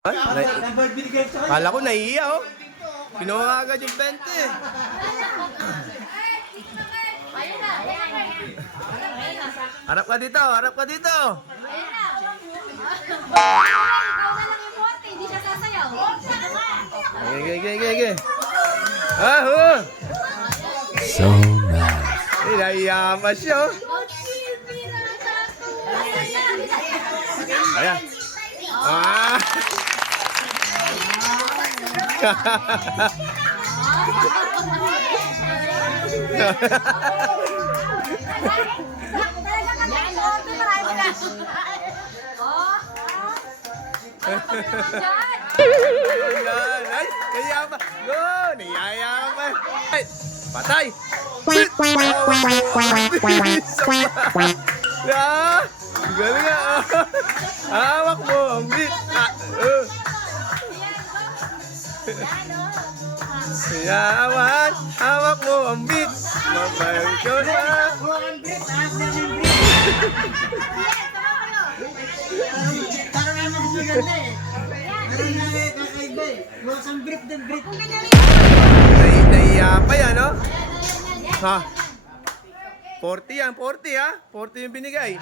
Kala ko nahihiya, oh. Pinuha nga agad yung 20. Harap ka dito, harap ka dito. Hindi siya sasayaw. Gege. Ah, So nice. nahihiya siya, oh. Ayan. Ah! Ay, kaya pa. Go, niyaya pa. Ay, patay. Ah, galing ah. Hawak mo ang beat. Yawan, hawak mo ang beat. Mabayang ko na. Nahiya pa yan, no? Ha? 40 yan, 40 ha? 40 yung binigay.